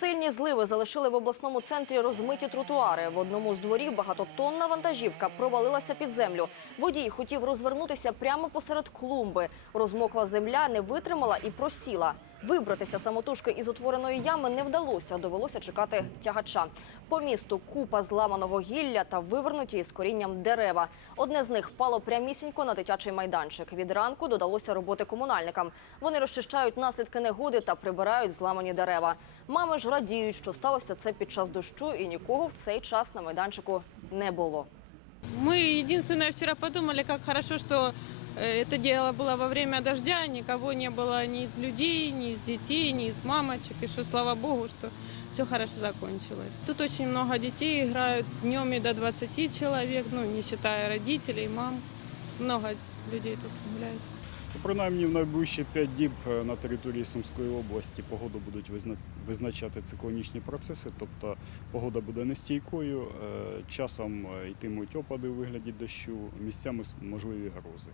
Сильні зливи залишили в обласному центрі розмиті тротуари. В одному з дворів багатотонна вантажівка провалилася під землю. Водій хотів розвернутися прямо посеред клумби. Розмокла земля, не витримала і просіла. Вибратися самотужки із утвореної ями не вдалося. Довелося чекати тягача. По місту купа зламаного гілля та вивернуті із корінням дерева. Одне з них впало прямісінько на дитячий майданчик. Від ранку додалося роботи комунальникам. Вони розчищають наслідки негоди та прибирають зламані дерева. Мами ж радіють, що сталося це під час дощу, і нікого в цей час на майданчику не було. Мы единственное вчера подумали, хорошо, что э, это дело было во время дождя, никого не было ни из людей, ни из детей, ни из мамочек, и что слава богу, что все хорошо закончилось. Тут очень много детей играют, днем и до 20 человек, ну не считая родителей, мам. Много людей тут гуляют. Ну, Принаймні в найближчі 5 діб е, на території Сумської області погоду будуть визна- визначати циклонічні процеси, тобто погода буде нестійкою, е, часом е, йтимуть опади у вигляді дощу, місцями с- можливі грози.